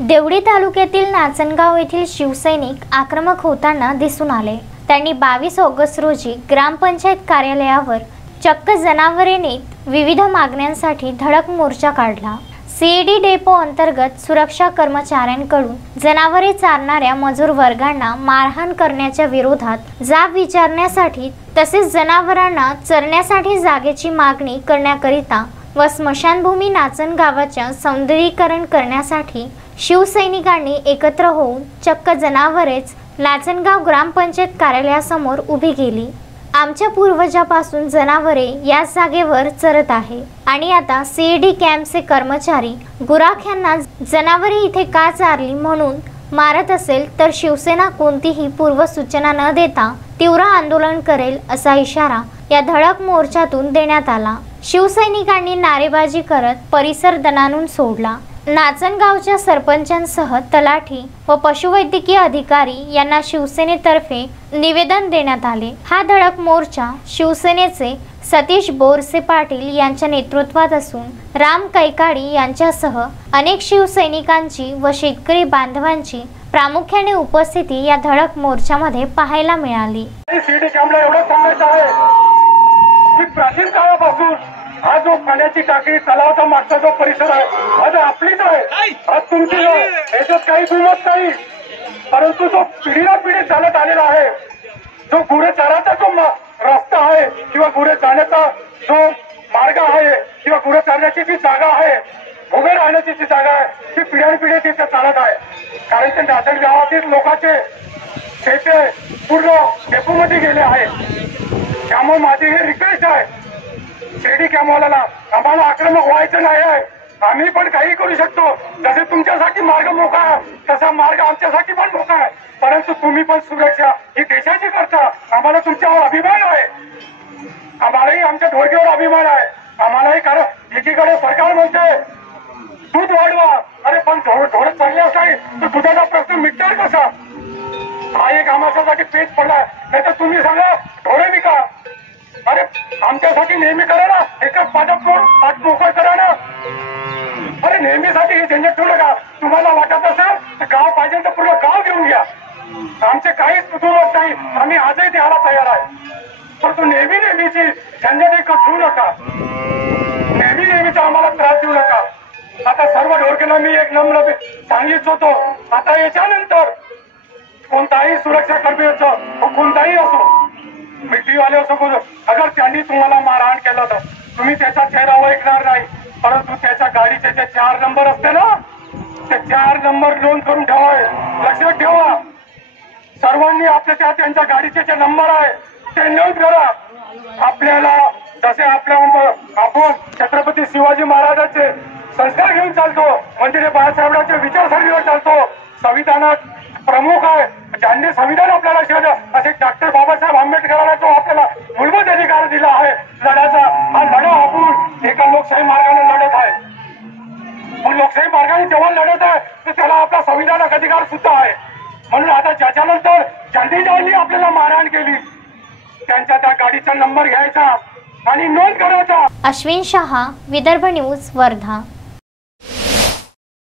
देवडी तालुक्यातील नाचनगाव येथील शिवसैनिक आक्रमक होताना दिसून आले। त्यांनी 22 ऑगस्ट रोजी ग्रामपंचायत कार्यालयावर चक्क जनावरे नेत विविध मागण्यांसाठी धडक मोर्चा काढला। सीडी डेपो अंतर्गत सुरक्षा कर्मचाऱ्यांकडून जनावरे चारणाऱ्या मजूर वर्गांना मारहाण करण्याच्या विरोधात जाब विचारण्यासाठी तसेच जनावरांना चरण्यासाठी जागेची मागणी करण्याकरिता व स्मशानभूमी नाचनगावाच्या सौंदर्यीकरण करण्यासाठी शिवसैनिकांनी एकत्र होऊन चक्क जनावरेच नाचनगाव ग्रामपंचायत कार्यालयासमोर उभी केली। आमच्या पूर्वजापासून जनावरे या जागेवर चरत आहे आणि आता सीडी कॅम्पचे कर्मचारी गुराख्यांना जनावरे इथे का चारली म्हणून मारत असेल तर शिवसेना कोणतीही पूर्वसूचना न देता तीव्र आंदोलन करेल असा इशारा या धडक मोर्चातून देण्यात आला। शिवसैनिकांनी नारेबाजी करत परिसर दणाणून सोडला। नाचनगावच्या सरपंचांसह तलाठी व पशुवैद्यकीय अधिकारी यांना शिवसेनेतर्फे निवेदन देण्यात आले। हा धडक मोर्चा शिवसेनेचे सतीश बोरसे पाटील यांच्या नेतृत्वात असून राम कैकाडी यांच्यासह अनेक शिवसैनिकांची व शेतकरी बांधवांची प्रामुख्याने उपस्थिती या धडक मोर्चामध्ये पाहायला मिळाली। प्राचीन काळापासून हा जो पाण्याची टाकी तलावाचा मागचा जो परिसर आहे आज आपलीच आहे, आज तुमची याच्यात काही दुमत नाही। परंतु जो पिढीला पिढी चालत आलेला आहे, जो गुरे चाराचा जो रस्ता आहे किंवा गुरे जाण्याचा जो मार्ग आहे किंवा गुरे चारण्याची जी जागा आहे, उभे राहण्याची जी जागा आहे ती पिढ्यानपिढी तिथे चालत आहे। कारण ते नाचन गावातील लोकांचे शेते पूर्ण डेपोमध्ये गेले आहे। त्यामुळे माझी ही रिक्वेस्ट आहे शेडी कॅमवाल्याला, आम्हाला आक्रमक व्हायचं नाही आहे। आम्ही पण काही करू शकतो, जसे तुमच्यासाठी मार्ग मोकळा आहे तसा मार्ग आमच्यासाठी पण मोकळा आहे। परंतु तुम्ही पण सुरक्षा ही देशाची करता, आम्हाला तुमच्यावर अभिमान आहे, आम्हालाही आमच्या ढोळक्यावर अभिमान आहे। आम्हालाही कारण एकीकडे सरकार म्हणते दूध वाढवा, अरे पण ढोरच चालल्यास नाही तर दुधाचा प्रश्न मिटणार कसा? हा एक आमच्यासाठी पेच पडलाय। नाही तर तुम्ही सांगा ढोरे विका, अरे आमच्यासाठी नेहमी करा ना, एका पाठ मोकळ करा ना। अरे नेहमीसाठी हे झंझट ठेवू नका। तुम्हाला वाटत असेल तर गाव पाहिजे तर पूर्ण गाव घेऊन घ्या, आमचे काहीच दुमत नाही, आम्ही आजही द्यायला तयार आहे। परंतु नेहमीची झंझट एक ठेवू नका, नेहमीचा आम्हाला त्रास देऊ नका। आता सर्व ढोरकेला मी एक नम्र सांगितच होतो, आता याच्यानंतर कोणताही सुरक्षा कर्मी असो कोणताही असो, मिठीवाले असो, अगर त्यांनी तुम्हाला मारहाण केलं तर तुम्ही त्याचा चेहरा ओळखणार नाही, परंतु त्याच्या गाडीचे जे 4 नंबर असते ना, ते 4 नंबर नोंद करून ठेवा, लक्षात ठेवा। सर्वांनी आपल्या त्यांच्या गाडीचे जे नंबर आहे ते नोंद करा। आपल्याला जसे आपण छत्रपती शिवाजी महाराजांचे संस्कार घेऊन चालतो, म्हणजे बाळासाहेबांच्या विचारसरणीवर चालतो, संविधानात प्रमुख आहे ज्यांनी संविधान आपल्याला शिकवलं, असे डॉक्टर बाबासाहेब आंबेडकरांना जो आपल्याला मूलभूत अधिकार दिला आहे लढ्याचा, हा लढा आपण एका लोकशाही मार्गाने लढत आहे। पण लोकशाही मार्गाने जेव्हा लढत आहे तर त्याला आपला संविधानिक अधिकार सुद्धा आहे। म्हणून आता ज्याच्यानंतर ज्यांनी आपल्याला मारहाण केली त्यांच्या त्या गाडीचा नंबर घ्यायचा आणि नोंद करायचा। अश्विन शहा, विदर्भ न्यूज, वर्धा।